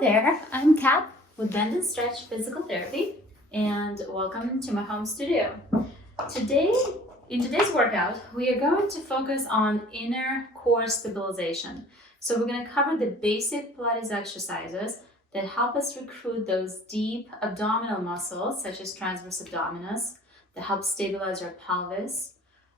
Hi there, I'm Kat with Bend and Stretch Physical Therapy, and welcome to my home studio. In today's workout, we are going to focus on inner core stabilization. So we're going to cover the basic Pilates exercises that help us recruit those deep abdominal muscles, such as transversus abdominis, that help stabilize our pelvis.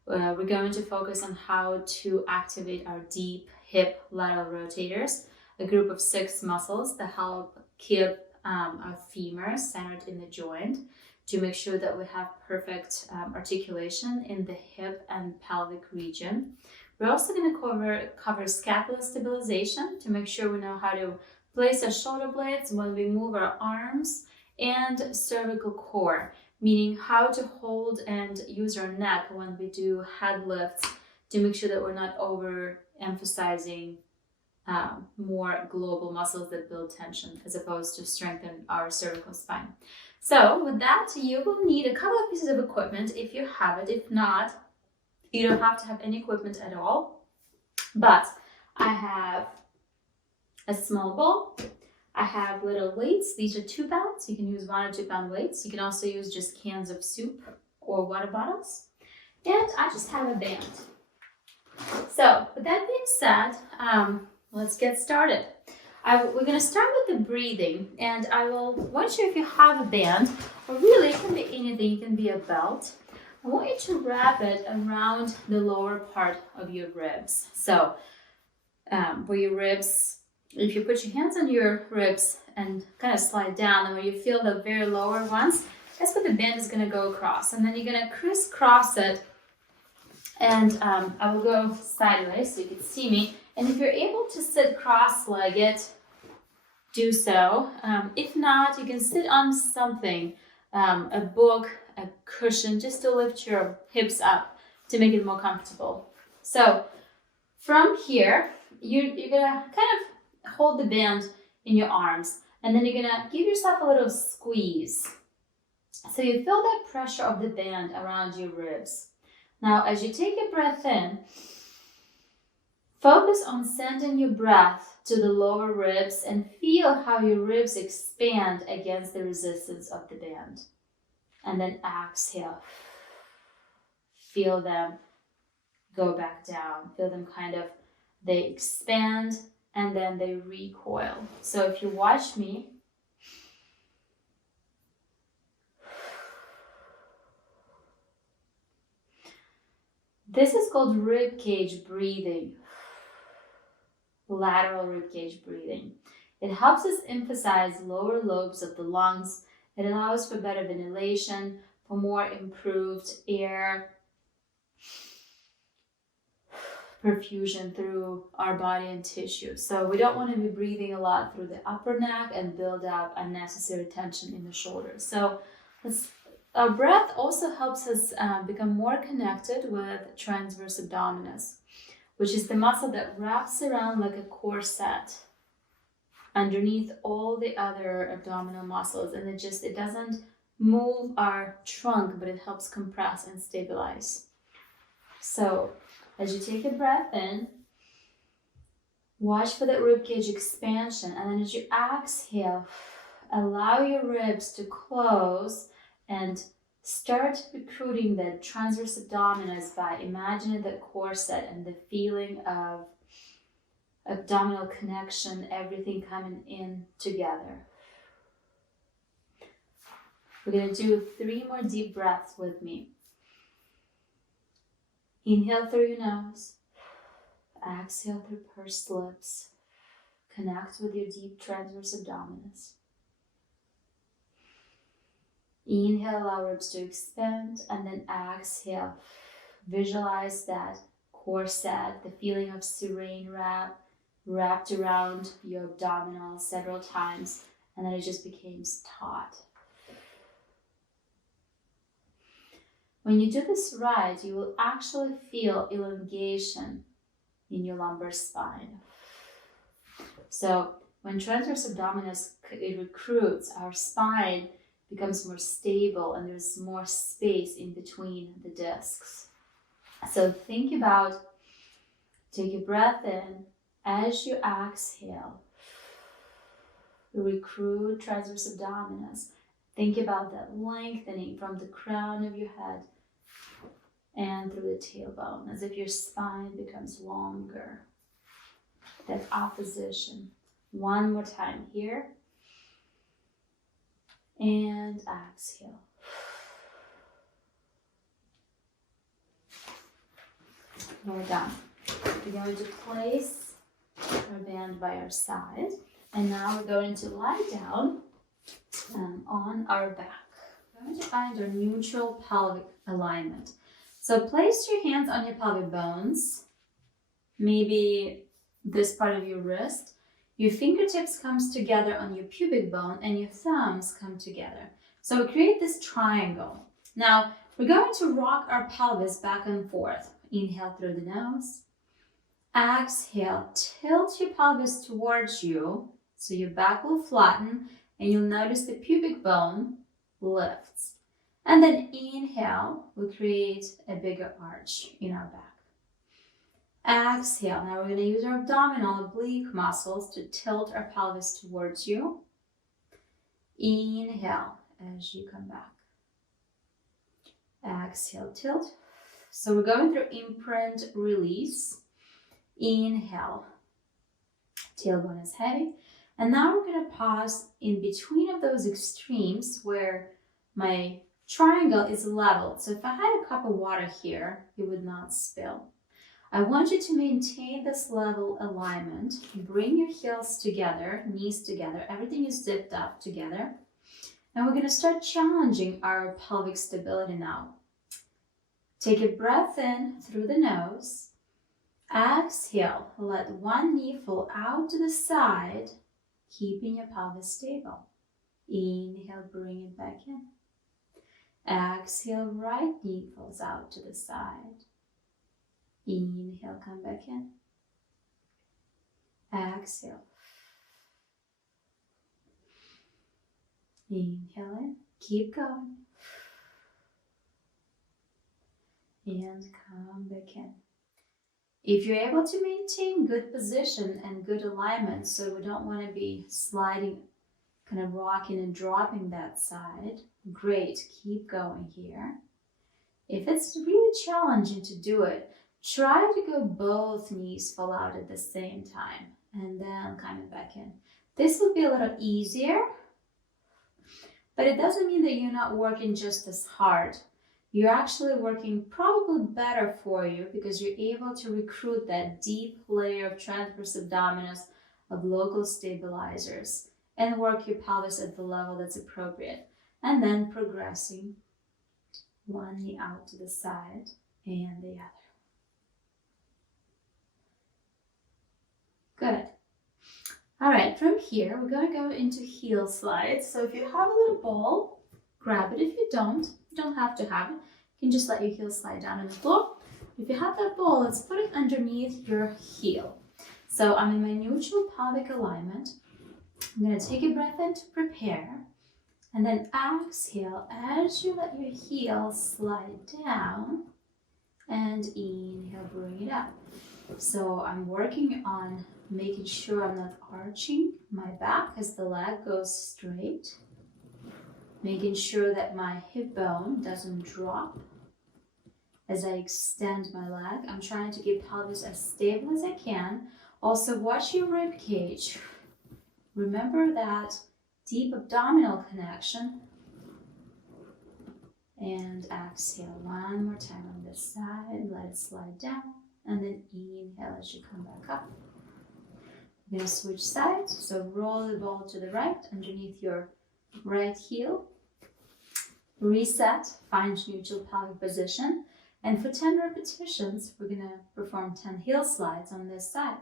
We're going to focus on how to activate our deep hip lateral rotators, a group of 6 muscles that help keep our femur centered in the joint to make sure that we have perfect articulation in the hip and pelvic region. We're also going to cover scapular stabilization to make sure we know how to place our shoulder blades when we move our arms, and cervical core, meaning how to hold and use our neck when we do head lifts to make sure that we're not overemphasizing more global muscles that build tension as opposed to strengthen our cervical spine. So with that, you will need a couple of pieces of equipment if you have it. If not, you don't have to have any equipment at all. But I have a small ball. I have little weights. These are 2 pounds. You can use 1 or 2 pound weights. You can also use just cans of soup or water bottles. And I just have a band. So with that being said, let's get started. We're going to start with the breathing, and I will want you, if you have a band, or really it can be anything, it can be a belt, I want you to wrap it around the lower part of your ribs. So where your ribs, if you put your hands on your ribs and kind of slide down, and when you feel the very lower ones, that's what the band is going to go across. And then you're going to crisscross it, and I will go sideways so you can see me. And if you're able to sit cross-legged, do so. If not, you can sit on something, a book, a cushion, just to lift your hips up to make it more comfortable. So from here, you're gonna kind of hold the band in your arms, and then you're gonna give yourself a little squeeze. So you feel that pressure of the band around your ribs. Now, as you take a breath in, focus on sending your breath to the lower ribs and feel how your ribs expand against the resistance of the band. And then exhale. Feel them go back down. Feel them they expand and then they recoil. So if you watch me, this is called ribcage breathing. Lateral ribcage breathing. It helps us emphasize lower lobes of the lungs. It allows for better ventilation, for more improved air perfusion through our body and tissue. So we don't want to be breathing a lot through the upper neck and build up unnecessary tension in the shoulders. So our breath also helps us become more connected with transversus abdominis, which is the muscle that wraps around like a corset underneath all the other abdominal muscles. And it doesn't move our trunk, but it helps compress and stabilize. So as you take a breath in, watch for that ribcage expansion. And then as you exhale, allow your ribs to close and start recruiting the transversus abdominis by imagining the corset and the feeling of abdominal connection, everything coming in together. We're going to do 3 more deep breaths with me. Inhale through your nose. Exhale through pursed lips. Connect with your deep transversus abdominis. Inhale, allow ribs to expand, and then exhale. Visualize that corset, the feeling of serene wrapped around your abdominal several times, and then it just becomes taut. When you do this right, you will actually feel elongation in your lumbar spine. So when transversus abdominis recruits, our spine becomes more stable and there's more space in between the discs. So think about, take a breath in. As you exhale, recruit transversus abdominis. Think about that lengthening from the crown of your head and through the tailbone, as if your spine becomes longer. That opposition. One more time here. And exhale. We're done. We're going to place our band by our side. And now we're going to lie down on our back. We're going to find our neutral pelvic alignment. So place your hands on your pelvic bones, maybe this part of your wrist. Your fingertips comes together on your pubic bone and your thumbs come together. So we create this triangle. Now we're going to rock our pelvis back and forth. Inhale through the nose. Exhale, tilt your pelvis towards you so your back will flatten and you'll notice the pubic bone lifts. And then inhale, we'll create a bigger arch in our back. Exhale, now we're going to use our abdominal oblique muscles to tilt our pelvis towards you. Inhale as you come back. Exhale, tilt. So we're going through imprint release. Inhale, tailbone is heavy. And now we're going to pause in between of those extremes where my triangle is leveled. So if I had a cup of water here, it would not spill. I want you to maintain this level alignment. Bring your heels together, knees together. Everything is zipped up together. And we're going to start challenging our pelvic stability now. Take a breath in through the nose. Exhale, let one knee fall out to the side, keeping your pelvis stable. Inhale, bring it back in. Exhale, right knee falls out to the side. Inhale, come back in. Exhale. Inhale in. Keep going. And come back in. If you're able to maintain good position and good alignment, so we don't want to be sliding, kind of rocking and dropping that side, great, keep going here. If it's really challenging to do it, try to go both knees fall out at the same time and then coming back in. This will be a little easier, but it doesn't mean that you're not working just as hard. You're actually working probably better for you because you're able to recruit that deep layer of transversus abdominis, of local stabilizers, and work your pelvis at the level that's appropriate. And then progressing one knee out to the side and the other. Good. All right, from here, we're going to go into heel slides. So if you have a little ball, grab it. If you don't have to have it. You can just let your heel slide down on the floor. If you have that ball, let's put it underneath your heel. So I'm in my neutral pelvic alignment. I'm going to take a breath in to prepare. And then exhale as you let your heel slide down. And inhale, bring it up. So I'm working on making sure I'm not arching my back as the leg goes straight. Making sure that my hip bone doesn't drop as I extend my leg. I'm trying to keep pelvis as stable as I can. Also, watch your rib cage. Remember that deep abdominal connection. And exhale one more time on this side. Let it slide down. And then inhale as you come back up. I'm going to switch sides. So roll the ball to the right underneath your right heel. Reset, find neutral pelvic position. And for 10 repetitions, we're going to perform 10 heel slides on this side.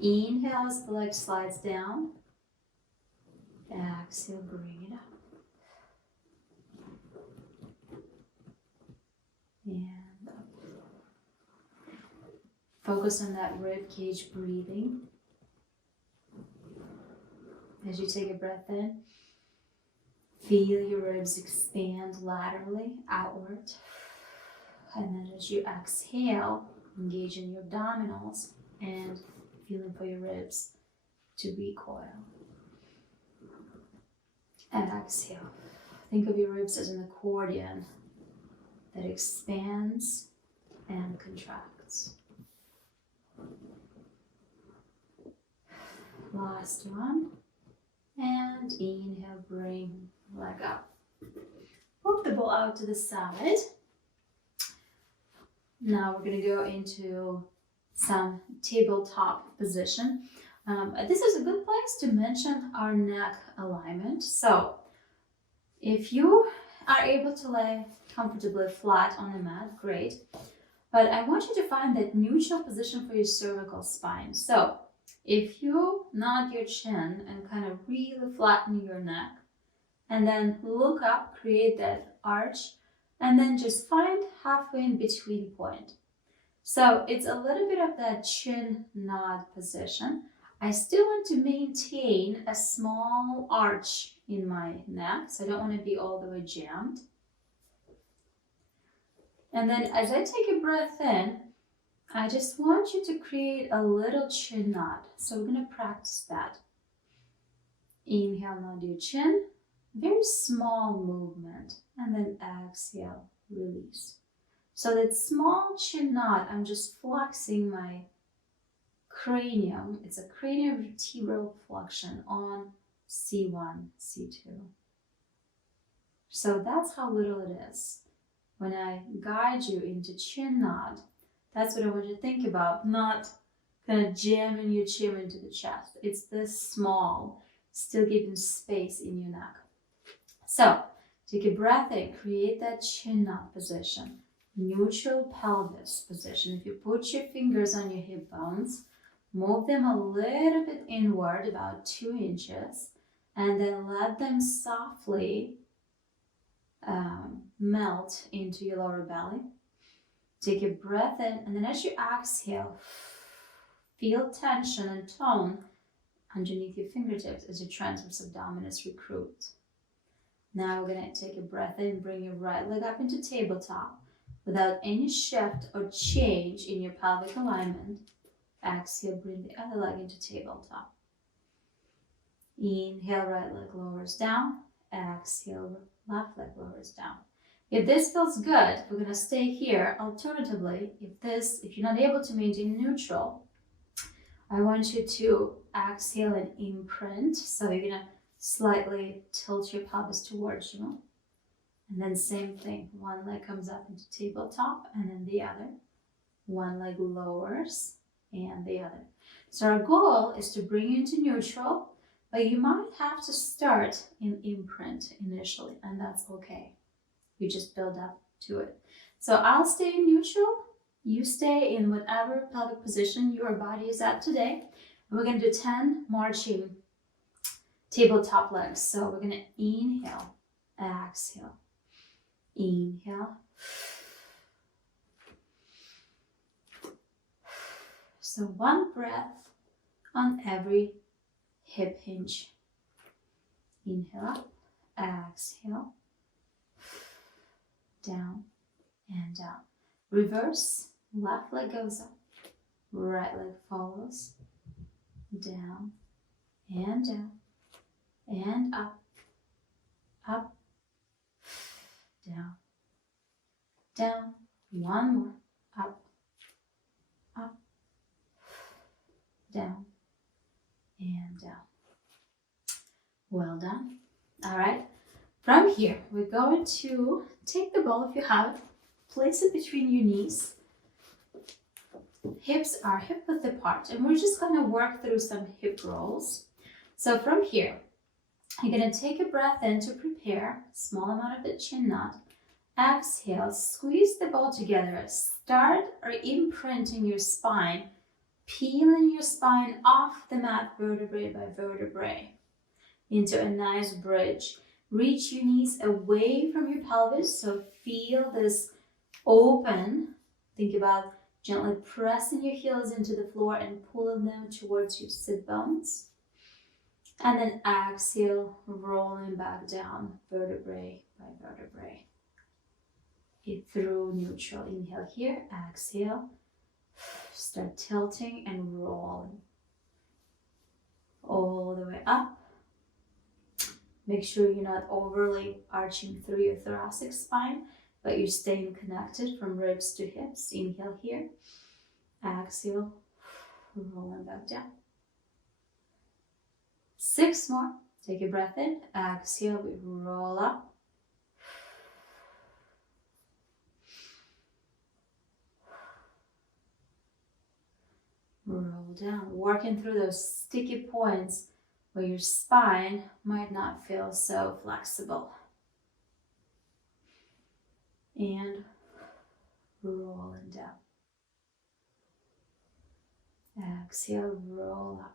Inhale as the leg slides down. Exhale, bring it up. And up. Focus on that rib cage breathing. As you take a breath in, feel your ribs expand laterally outward. And then as you exhale, engage in your abdominals and feeling for your ribs to recoil. Exhale. Think of your ribs as an accordion that expands and contracts. Last one. And inhale, bring leg up. Walk the ball out to the side. Now we're going to go into some tabletop position. This is a good place to mention our neck alignment. So if you are able to lay comfortably flat on the mat, great. But I want you to find that neutral position for your cervical spine. So if you nod your chin and kind of really flatten your neck, and then look up, create that arch, and then just find halfway in between point. So it's a little bit of that chin nod position. I still want to maintain a small arch in my neck, so I don't want to be all the way jammed. And then as I take a breath in, I just want you to create a little chin nod. So we're going to practice that. Inhale, nod your chin. Very small movement. And then exhale, release. So that small chin nod, I'm just flexing my cranium. It's a craniovertebral flexion on C1, C2. So that's how little it is. When I guide you into chin nod, that's what I want you to think about, not kind of jamming your chin into the chest. It's this small, still giving space in your neck. So take a breath in, create that chin nod position, neutral pelvis position. If you put your fingers on your hip bones, move them a little bit inward, about 2 inches, and then let them softly melt into your lower belly. Take a breath in, and then as you exhale, feel tension and tone underneath your fingertips as your transversus abdominis recruit. Now we're going to take a breath in, bring your right leg up into tabletop without any shift or change in your pelvic alignment. Exhale, bring the other leg into tabletop. Inhale, right leg lowers down. Exhale, left leg lowers down. If this feels good, we're going to stay here. Alternatively, if you're not able to maintain neutral, I want you to exhale and imprint. So you're going to slightly tilt your pelvis towards you. And then same thing, one leg comes up into tabletop and then the other. One leg lowers and the other. So our goal is to bring you into neutral, but you might have to start in imprint initially, and that's okay. You just build up to it. So I'll stay in neutral. You stay in whatever pelvic position your body is at today. And we're going to do 10 marching tabletop legs. So we're going to inhale, exhale, inhale. So one breath on every hip hinge. Inhale up, exhale, down and down. Reverse, left leg goes up, right leg follows, down and up, up, down, down. One more, up, up, down and down. Well done. All right. From here, we're going to take the ball, if you have it, place it between your knees. Hips are hip width apart, and we're just going to work through some hip rolls. So from here, you're going to take a breath in to prepare, small amount of the chin knot. Exhale, squeeze the ball together. Start or imprinting your spine, peeling your spine off the mat vertebrae by vertebrae into a nice bridge. Reach your knees away from your pelvis, so feel this open. Think about gently pressing your heels into the floor and pulling them towards your sit bones. And then exhale, rolling back down, vertebrae by vertebrae. Through neutral. Inhale here, exhale. Start tilting and rolling. All the way up. Make sure you're not overly arching through your thoracic spine, but you're staying connected from ribs to hips. Inhale here. Exhale, rolling back down. 6 more. Take a breath in. Exhale, we roll up. Roll down. Working through those sticky points where your spine might not feel so flexible. And rolling down. Exhale, roll up.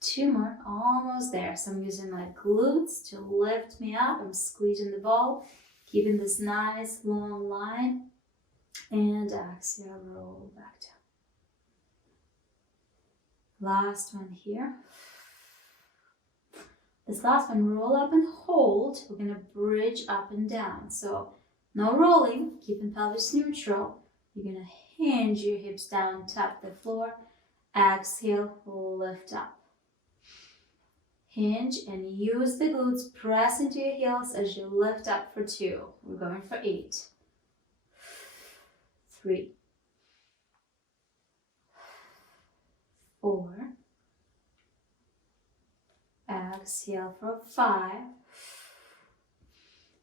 Two more, almost there. So I'm using my glutes to lift me up. I'm squeezing the ball, keeping this nice long line. And exhale, roll back down. Last one here. This last one, roll up and hold. We're gonna bridge up and down. So no rolling, keeping pelvis neutral. You're gonna hinge your hips down, tap the floor. Exhale, lift up. Hinge and use the glutes, press into your heels as you lift up for 2. We're going for 8. 3. 4. Exhale for 5.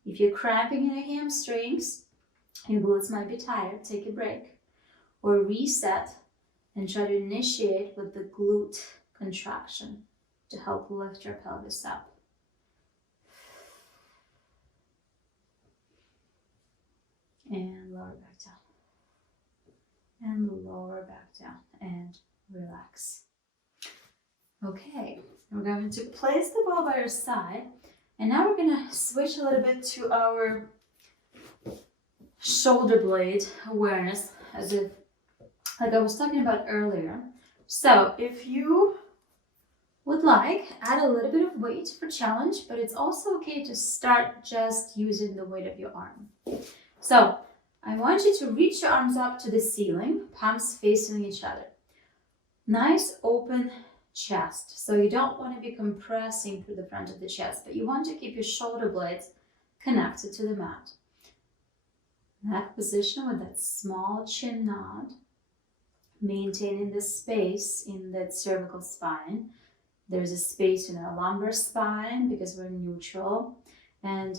If you're cramping in your hamstrings, your glutes might be tired, take a break. Or reset and try to initiate with the glute contraction to help lift your pelvis up. And lower back down. And lower back down. And relax. Okay, we're going to place the ball by your side. And now we're going to switch a little bit to our shoulder blade awareness, as if, like I was talking about earlier. So if you would like, add a little bit of weight for challenge, but it's also okay to start just using the weight of your arm. So I want you to reach your arms up to the ceiling, palms facing each other. Nice open chest. So you don't want to be compressing through the front of the chest, but you want to keep your shoulder blades connected to the mat. Neck position with that small chin nod, maintaining the space in that cervical spine. There's a space in our lumbar spine because we're neutral. And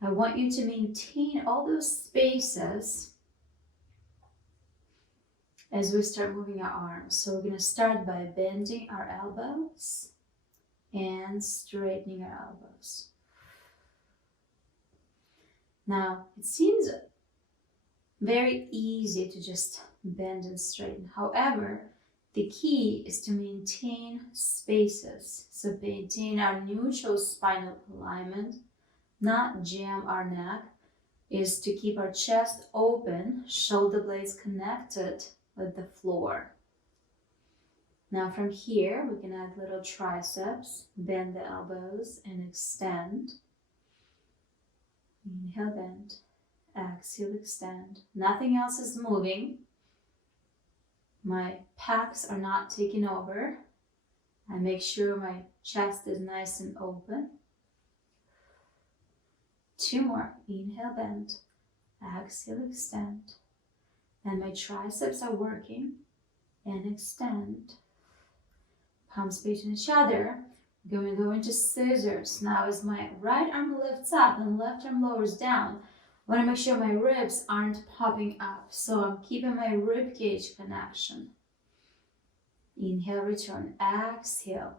I want you to maintain all those spaces as we start moving our arms. So we're going to start by bending our elbows and straightening our elbows. Now, it seems very easy to just bend and straighten. However, the key is to maintain spaces. So maintain our neutral spinal alignment, not jam our neck, is to keep our chest open, shoulder blades connected with the floor. Now from here, we can add little triceps, bend the elbows and extend. Inhale, bend. Exhale, extend. Nothing else is moving. My pecs are not taking over. I make sure my chest is nice and open. 2 more. Inhale, bend. Exhale, extend. And my triceps are working. And extend. Palms facing each other. We're going to go into scissors. Now as my right arm lifts up and left arm lowers down, I want to make sure my ribs aren't popping up. So I'm keeping my ribcage connection. Inhale, return. Exhale.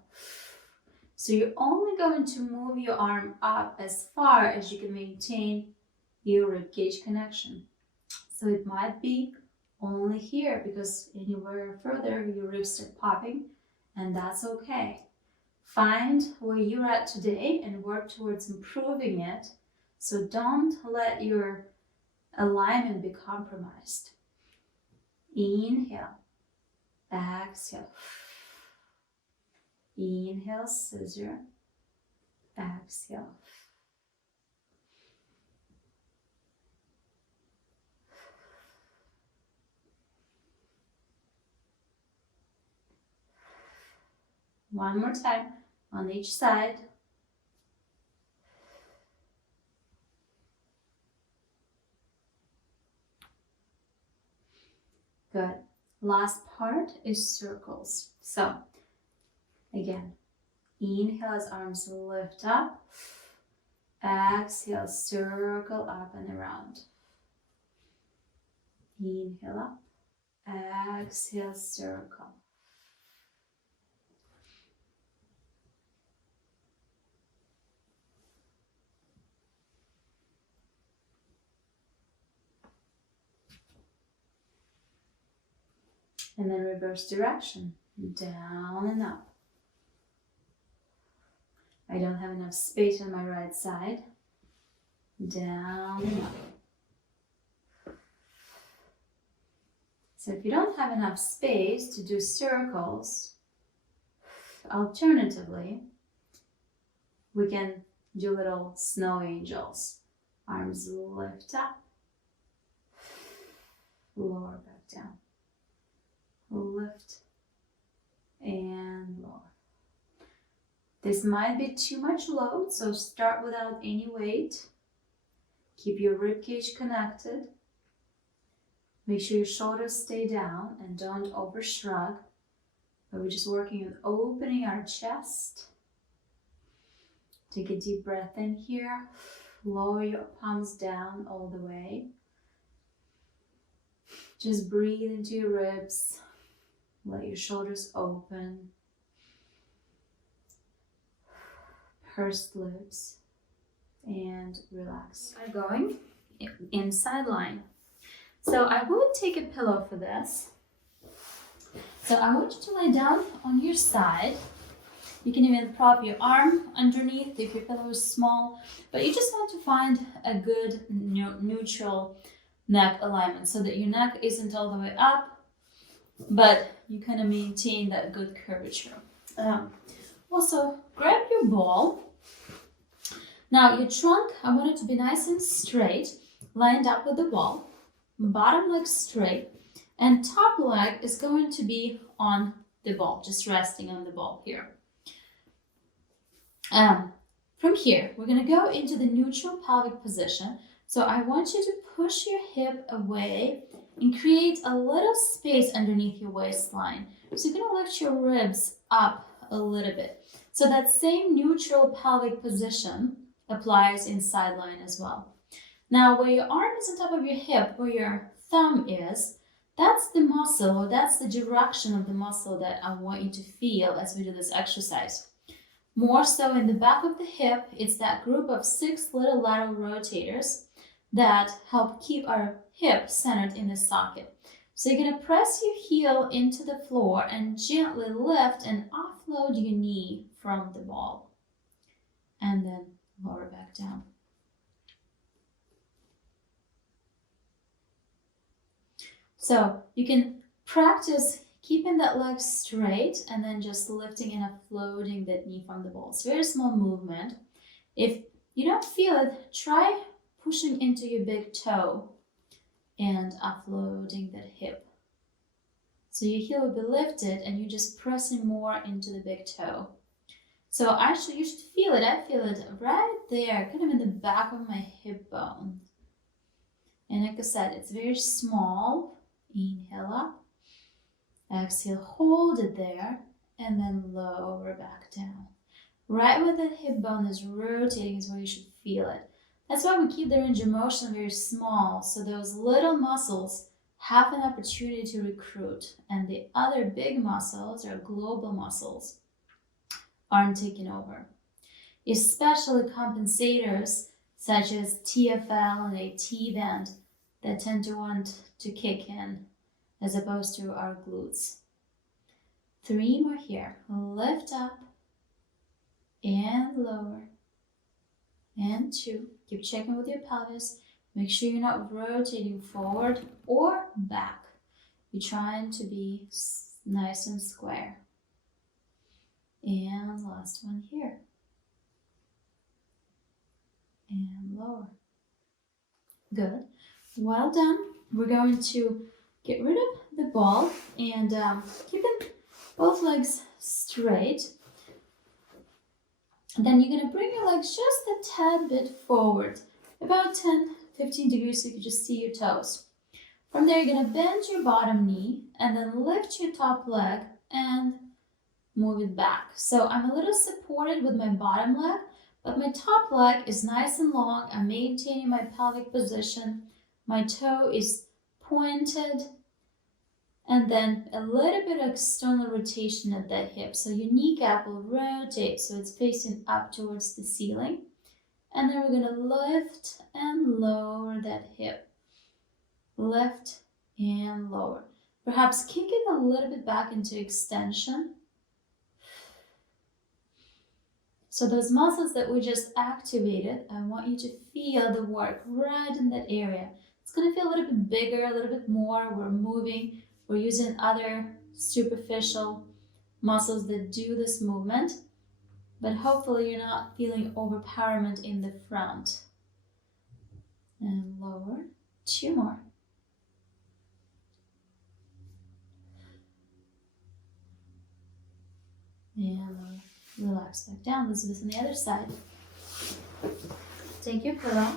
So you're only going to move your arm up as far as you can maintain your ribcage connection. So it might be only here, because anywhere further your ribs start popping, and that's okay. Find where you're at today and work towards improving it. So don't let your alignment be compromised. Inhale. Exhale. Inhale, scissor. Exhale. One more time on each side. Good. Last part is circles. So again, inhale as arms lift up. Exhale, circle up and around. Inhale up. Exhale, circle. And then reverse direction. Down and up. I don't have enough space on my right side. Down and up. So if you don't have enough space to do circles, alternatively, we can do little snow angels. Arms lift up, lower back down. Lift and lower. This might be too much load, so start without any weight. Keep your ribcage connected. Make sure your shoulders stay down and don't over shrug. But we're just working on opening our chest. Take a deep breath in here. Lower your palms down all the way. Just breathe into your ribs. Let your shoulders open. Pursed lips. And relax. I'm going inside line. So I would take a pillow for this. So I want you to lay down on your side. You can even prop your arm underneath if your pillow is small, but you just want to find a good neutral neck alignment so that your neck isn't all the way up, but you kind of maintain that good curvature. Also, grab your ball. Now your trunk, I want it to be nice and straight, lined up with the wall. Bottom leg straight, and top leg is going to be on the ball, just resting on the ball here. From here, we're going to go into the neutral pelvic position. So I want you to push your hip away and create a little space underneath your waistline. So you're going to lift your ribs up a little bit. So that same neutral pelvic position applies in side line as well. Now, where your arm is on top of your hip, where your thumb is, that's the muscle, or that's the direction of the muscle that I want you to feel as we do this exercise. More so in the back of the hip, it's that group of 6 little lateral rotators that help keep our hip centered in the socket. So you're going to press your heel into the floor and gently lift and offload your knee from the ball. And then lower back down. So you can practice keeping that leg straight and then just lifting and offloading that knee from the ball. It's a very small movement. If you don't feel it, try pushing into your big toe and offloading that hip. So your heel will be lifted and you're just pressing more into the big toe. So actually you should feel it. I feel it right there, kind of in the back of my hip bone. And like I said, it's very small. Inhale up, exhale, hold it there, and then lower back down. Right where that hip bone is rotating is where you should feel it. That's why we keep the range of motion very small, so those little muscles have an opportunity to recruit, and the other big muscles, or global muscles, aren't taking over. Especially compensators such as TFL and a T-band that tend to want to kick in as opposed to our glutes. 3 more here. Lift up and lower. And 2. Keep checking with your pelvis. Make sure you're not rotating forward or back. You're trying to be nice and square. And last one here. And lower. Good. Well done. We're going to get rid of the ball and keeping both legs straight. Then you're going to bring your legs just a tad bit forward, about 10-15 degrees so you can just see your toes. From there, you're going to bend your bottom knee and then lift your top leg and move it back. So I'm a little supported with my bottom leg, but my top leg is nice and long. I'm maintaining my pelvic position. My toe is pointed, and then a little bit of external rotation at that hip. So your kneecap will rotate so it's facing up towards the ceiling. And then we're going to lift and lower that hip. Lift and lower. Perhaps kick it a little bit back into extension. So those muscles that we just activated, I want you to feel the work right in that area. It's going to feel a little bit bigger, a little bit more. We're moving. We're using other superficial muscles that do this movement. But hopefully you're not feeling overpowerment in the front. And lower. 2 more. And lower. Relax back down. Let's do this on the other side. Take your pillow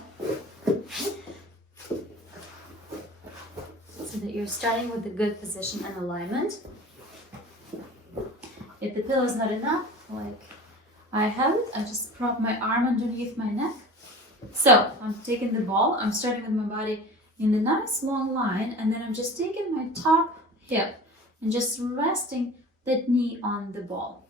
so that you're starting with a good position and alignment. If the pillow is not enough, like I have it, I just prop my arm underneath my neck. So I'm taking the ball. I'm starting with my body in a nice long line, and then I'm just taking my top hip and just resting that knee on the ball.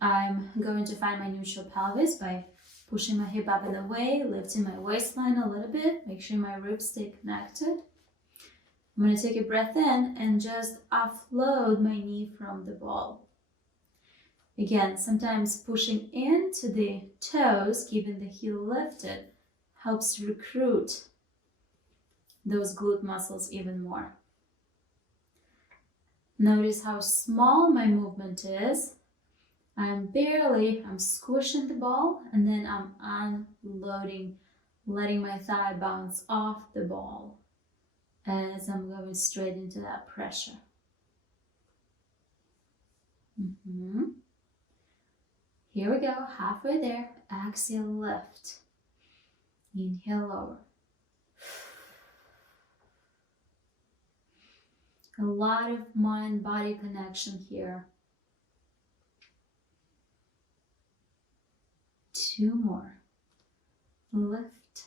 I'm going to find my neutral pelvis by pushing my hip up and away, lifting my waistline a little bit, make sure my ribs stay connected. I'm going to take a breath in and just offload my knee from the ball. Again, sometimes pushing into the toes, keeping the heel lifted, helps recruit those glute muscles even more. Notice how small my movement is. I'm squishing the ball, and then I'm unloading, letting my thigh bounce off the ball as I'm going straight into that pressure. Here we go, halfway there. Exhale, lift. Inhale, lower. A lot of mind-body connection here. 2 more. Lift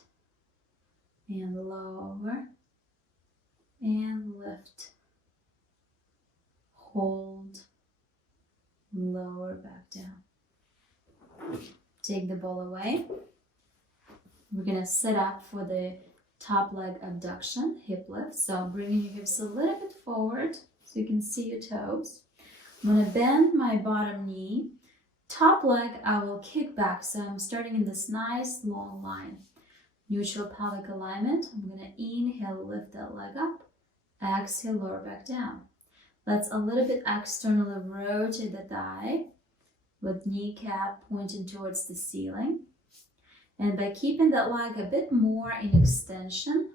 and lower and lift. Hold, lower, back down. Take the ball away. We're going to sit up for the top leg abduction, hip lift. So I'm bringing your hips a little bit forward so you can see your toes. I'm going to bend my bottom knee. Top leg, I will kick back, so I'm starting in this nice long line. Neutral pelvic alignment. I'm going to inhale, lift that leg up. Exhale, lower back down. Let's a little bit externally rotate the thigh with kneecap pointing towards the ceiling. And by keeping that leg a bit more in extension,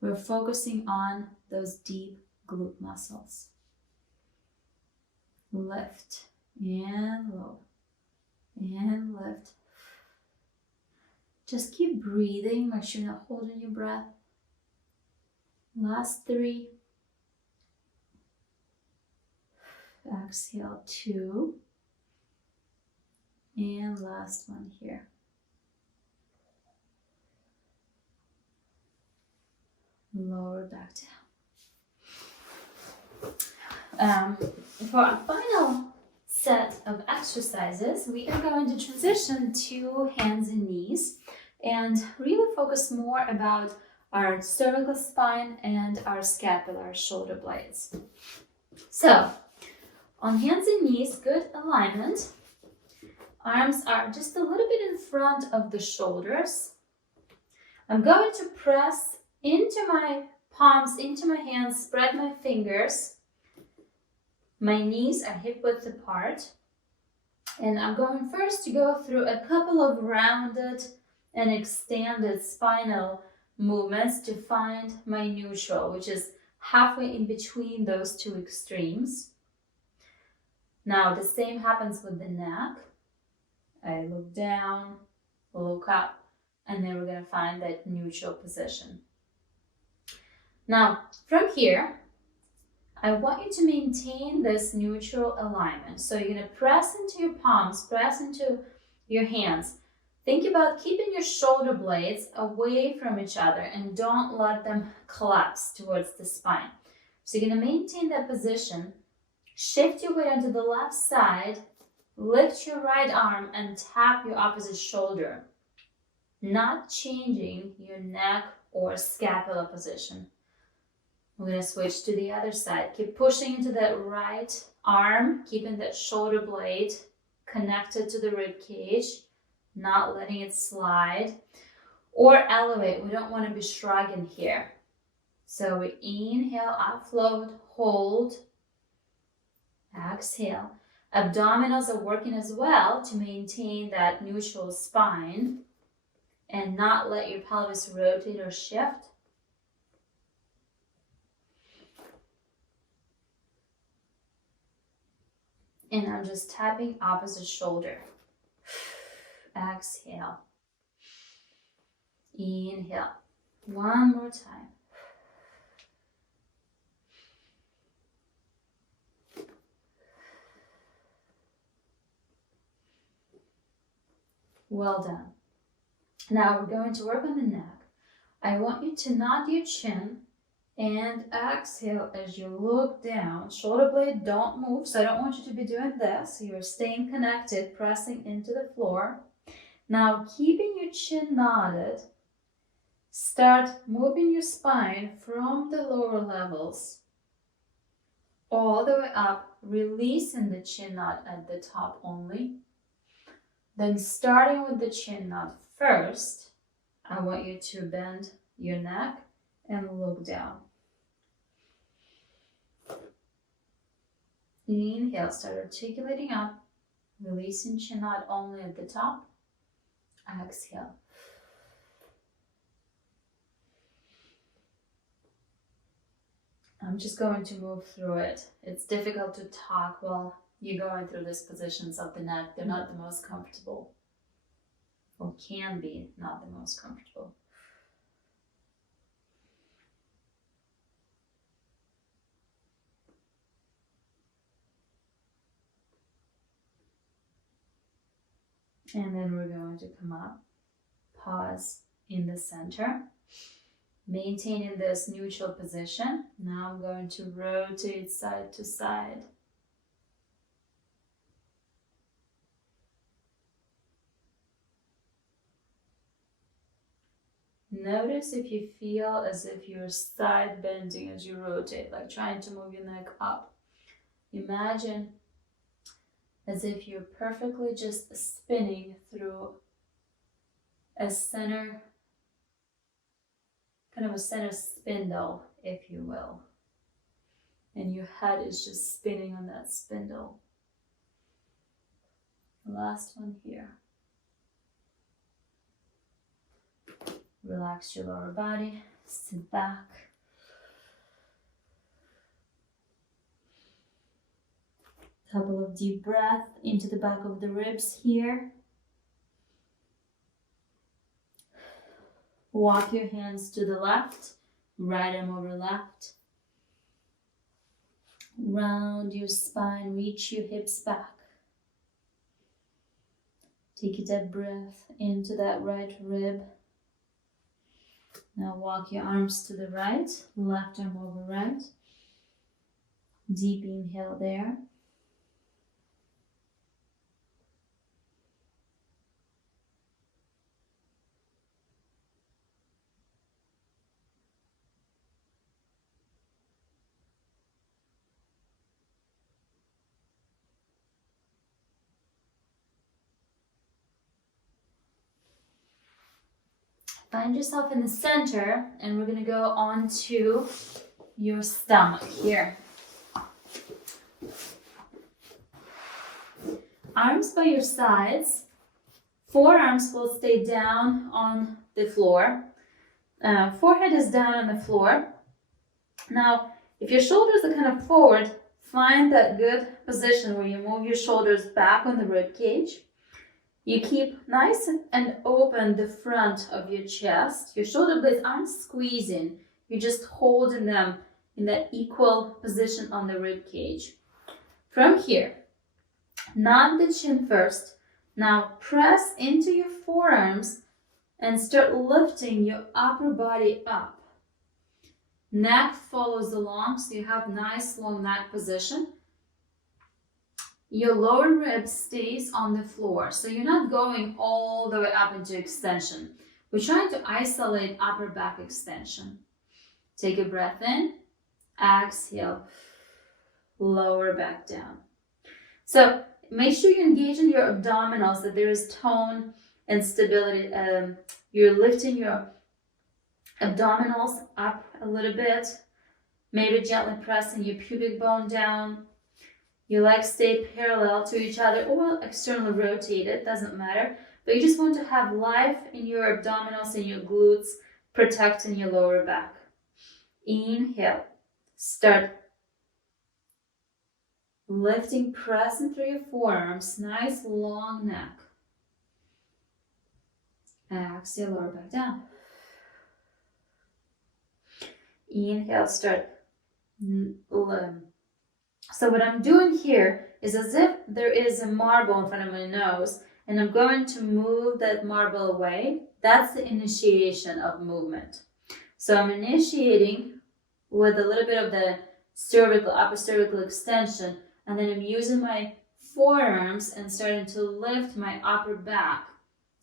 we're focusing on those deep glute muscles. Lift. And low, and lift. Just keep breathing, make sure you're not holding your breath. Last 3. Exhale, 2. And last one here. Lower back down. For our final set of exercises, we are going to transition to hands and knees and really focus more about our cervical spine and our scapular shoulder blades. So on hands and knees, good alignment. Arms are just a little bit in front of the shoulders. I'm going to press into my palms, into my hands, spread my fingers. My knees are hip width apart, and I'm going first to go through a couple of rounded and extended spinal movements to find my neutral, which is halfway in between those 2 extremes. Now the same happens with the neck. I look down, look up, and then we're going to find that neutral position. Now, from here, I want you to maintain this neutral alignment. So you're going to press into your palms, press into your hands. Think about keeping your shoulder blades away from each other and don't let them collapse towards the spine. So you're going to maintain that position. Shift your weight onto the left side, lift your right arm and tap your opposite shoulder, not changing your neck or scapular position. We're going to switch to the other side. Keep pushing into that right arm, keeping that shoulder blade connected to the rib cage, not letting it slide. Or elevate. We don't want to be shrugging here. So we inhale, upfloat, hold, exhale. Abdominals are working as well to maintain that neutral spine and not let your pelvis rotate or shift. And I'm just tapping opposite shoulder. Exhale. Inhale. One more time. Well done. Now we're going to work on the neck. I want you to nod your chin and exhale as you look down. Shoulder blade don't move, so I don't want you to be doing this. You're staying connected, pressing into the floor. Now keeping your chin nodded, start moving your spine from the lower levels all the way up, releasing the chin nod at the top only. Then starting with the chin nod first, I want you to bend your neck and look down. Inhale, start articulating up, releasing chin nod only at the top. Exhale. I'm just going to move through it. It's difficult to talk while you're going through these positions of the neck. They're not the most comfortable, or can be not the most comfortable. And then we're going to come up, pause in the center, maintaining this neutral position. Now I'm going to rotate side to side. Notice if you feel as if you're side bending as you rotate, like trying to move your neck up. Imagine as if you're perfectly just spinning through a center, kind of a center spindle, if you will. And your head is just spinning on that spindle. Last one here. Relax your lower body, sit back. Couple of deep breaths into the back of the ribs here. Walk your hands to the left, right arm over left. Round your spine, reach your hips back. Take a deep breath into that right rib. Now walk your arms to the right, left arm over right. Deep inhale there. Find yourself in the center, and we're going to go on to your stomach here. Arms by your sides. Forearms will stay down on the floor. Forehead is down on the floor. Now, if your shoulders are kind of forward, find that good position where you move your shoulders back on the rib cage. You keep nice and open the front of your chest. Your shoulder blades aren't squeezing. You're just holding them in that equal position on the rib cage. From here, not the chin first. Now press into your forearms and start lifting your upper body up. Neck follows along, so you have nice long neck position. Your lower rib stays on the floor, so you're not going all the way up into extension. We're trying to isolate upper back extension. Take a breath in, exhale, lower back down. So make sure you engage in your abdominals, that there is tone and stability. You're lifting your abdominals up a little bit, maybe gently pressing your pubic bone down. Your legs stay parallel to each other or externally rotated, doesn't matter. But you just want to have life in your abdominals and your glutes, protecting your lower back. Inhale, start lifting, pressing through your forearms, nice long neck. Exhale, lower back down. Inhale, start. So what I'm doing here is as if there is a marble in front of my nose, and I'm going to move that marble away. That's the initiation of movement. So I'm initiating with a little bit of the cervical, upper cervical extension, and then I'm using my forearms and starting to lift my upper back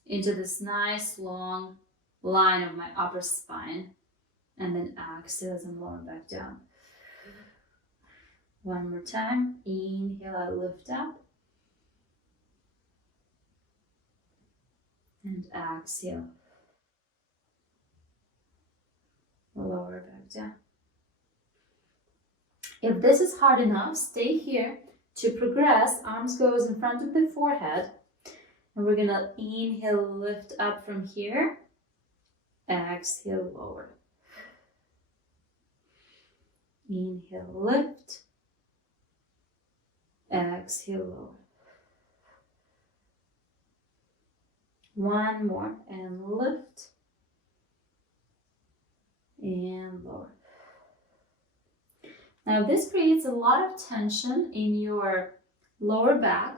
into this nice long line of my upper spine, and then exhale as I'm lowering back down. One more time. Inhale, I lift up. And exhale. Lower back down. If this is hard enough, stay here. To progress, arms goes in front of the forehead. And we're going to inhale, lift up from here. Exhale, lower. Inhale, lift. Exhale, lower. One more, and lift. And lower. Now this creates a lot of tension in your lower back.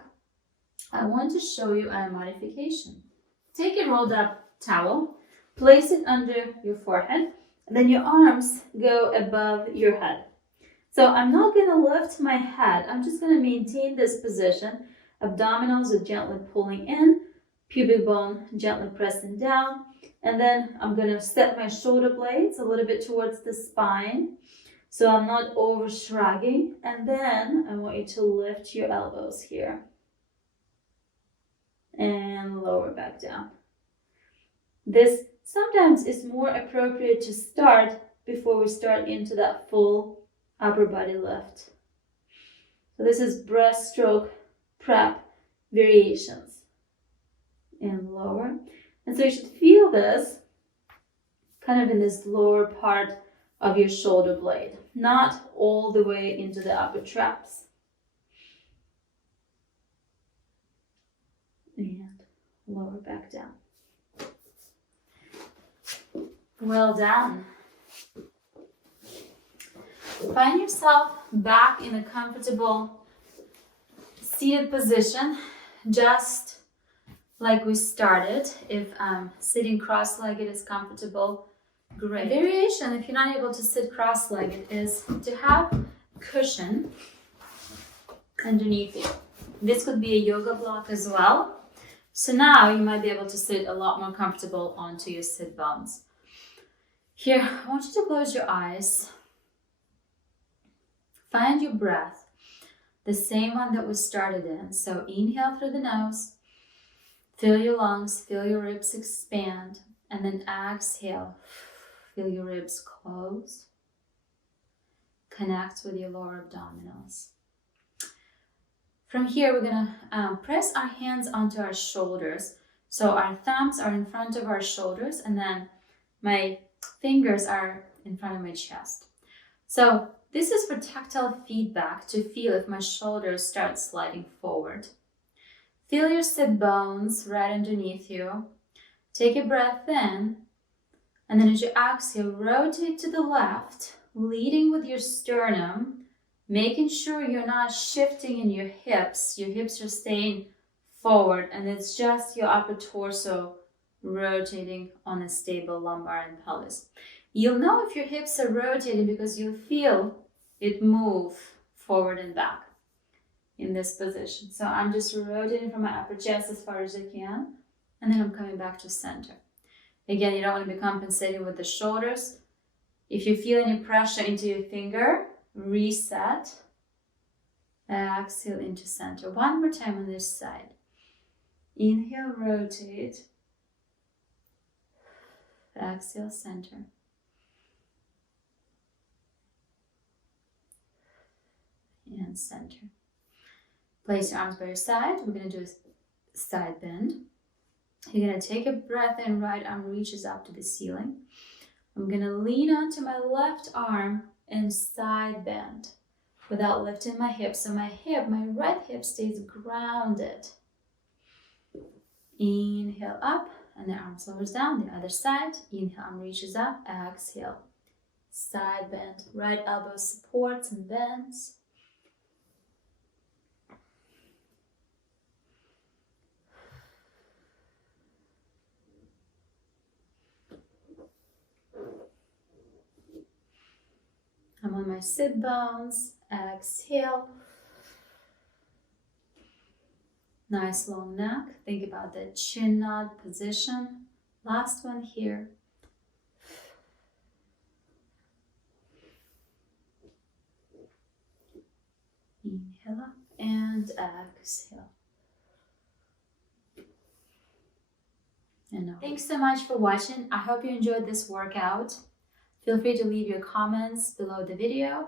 I want to show you a modification. Take a rolled up towel, place it under your forehead, and then your arms go above your head. So I'm not going to lift my head. I'm just going to maintain this position. Abdominals are gently pulling in, pubic bone gently pressing down, and then I'm going to set my shoulder blades a little bit towards the spine, so I'm not over shrugging. And then I want you to lift your elbows here and lower back down. This sometimes is more appropriate to start before we start into that full upper body lift. So this is breaststroke prep variations. And lower. And so you should feel this kind of in this lower part of your shoulder blade, not all the way into the upper traps. And lower back down. Well done. Find yourself back in a comfortable seated position, just like we started. If sitting cross-legged is comfortable, great. Variation, if you're not able to sit cross-legged, is to have cushion underneath you. This could be a yoga block as well. So now you might be able to sit a lot more comfortable onto your sit bones. Here, I want you to close your eyes. Find your breath, the same one that we started in. So inhale through the nose, feel your lungs, feel your ribs expand, and then exhale, feel your ribs close. Connect with your lower abdominals. From here, we're gonna press our hands onto our shoulders. So our thumbs are in front of our shoulders, and then my fingers are in front of my chest. So this is for tactile feedback, to feel if my shoulders start sliding forward. Feel your sit bones right underneath you. Take a breath in, and then as you exhale, rotate to the left, leading with your sternum, making sure you're not shifting in your hips. Your hips are staying forward, and it's just your upper torso rotating on a stable lumbar and pelvis. You'll know if your hips are rotating because you'll feel it move forward and back in this position. So I'm just rotating from my upper chest as far as I can, and then I'm coming back to center. Again, you don't want to be compensating with the shoulders. If you feel any pressure into your finger, reset. Exhale into center. One more time on this side. Inhale, rotate. Exhale, center. And center. Place your arms by your side. We're going to do a side bend. You're going to take a breath in, right arm reaches up to the ceiling. I'm going to lean onto my left arm and side bend without lifting my hip. So my right hip stays grounded. Inhale up, and the arm lowers down. The other side. Inhale, arm reaches up. Exhale. Side bend. Right elbow supports and bends. I'm on my sit bones. Exhale. Nice long neck. Think about the chin nod position. Last one here. Inhale up and exhale. And now. Thanks so much for watching. I hope you enjoyed this workout. Feel free to leave your comments below the video.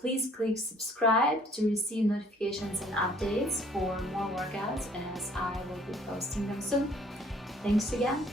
Please click subscribe to receive notifications and updates for more workouts, as I will be posting them soon. Thanks again.